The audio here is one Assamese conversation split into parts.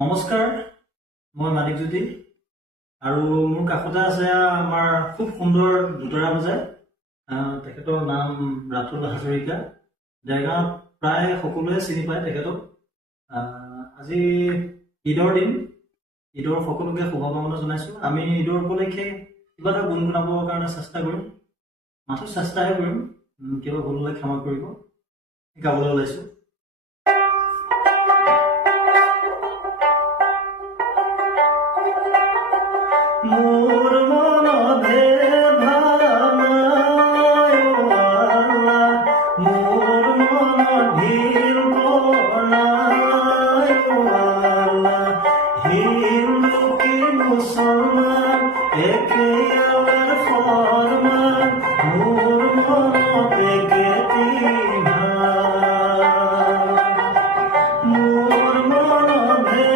নমস্কাৰ, মই মানিকজ্যোতি আৰু মোৰ কাষতে আছে আমাৰ খুব সুন্দৰ দুতৰা বজাই। তেখেতৰ নাম ৰাতুল হাজৰিকা। দেৰগাঁৱত প্ৰায় সকলোৱে চিনি পায় তেখেতক। আজি ঈদৰ দিন, ঈদৰ সকলোকে শুভকামনা জনাইছোঁ। আমি ঈদৰ উপলক্ষে কিবা এটা গুণগুণাবৰ কাৰণে চেষ্টা কৰিম, মাথো চেষ্টাহে কৰিম। কিবা ভুল হ'লে ক্ষমা কৰিব। গাবলৈ ওলাইছোঁ। মোৰ মনতে ভানাই আল্লাহ, মোৰ মনত ভিৰ বনাই আল্লাহ, হিন্দু কি মুছলমান একে আল্লাহৰ ফৰমান, মোৰ মনত একেটি মোৰ মনতে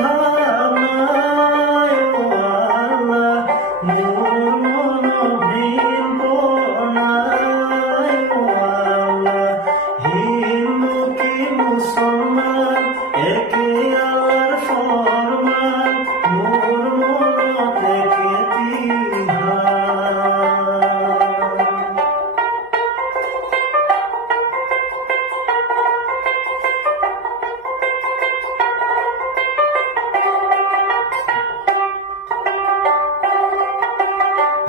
ভানাই মোৰ মনত ভিৰ বনাই আল্লাহ, হিন্দু কি মুছলমান একে আল্লাহৰ ফৰমান, মোৰ মনত একেটি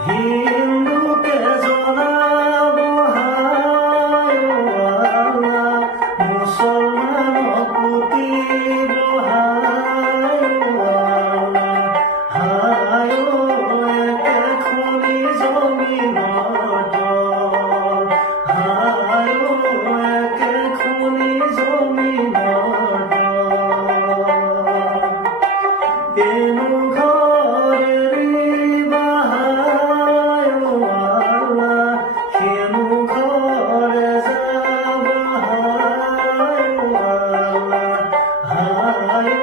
হিন্দুকে জনাব হায় আল্লাহ, মুছলমানক পুতিব হায় আল্লাহ, হায় একেখনি জমিনৰ তল, হায় একেখনি জমিনৰ তল, এনো ঘৰ এৰিবা হায় আল্লাহ, সেনো ঘৰে যাব হায় আল্লাহ, হায়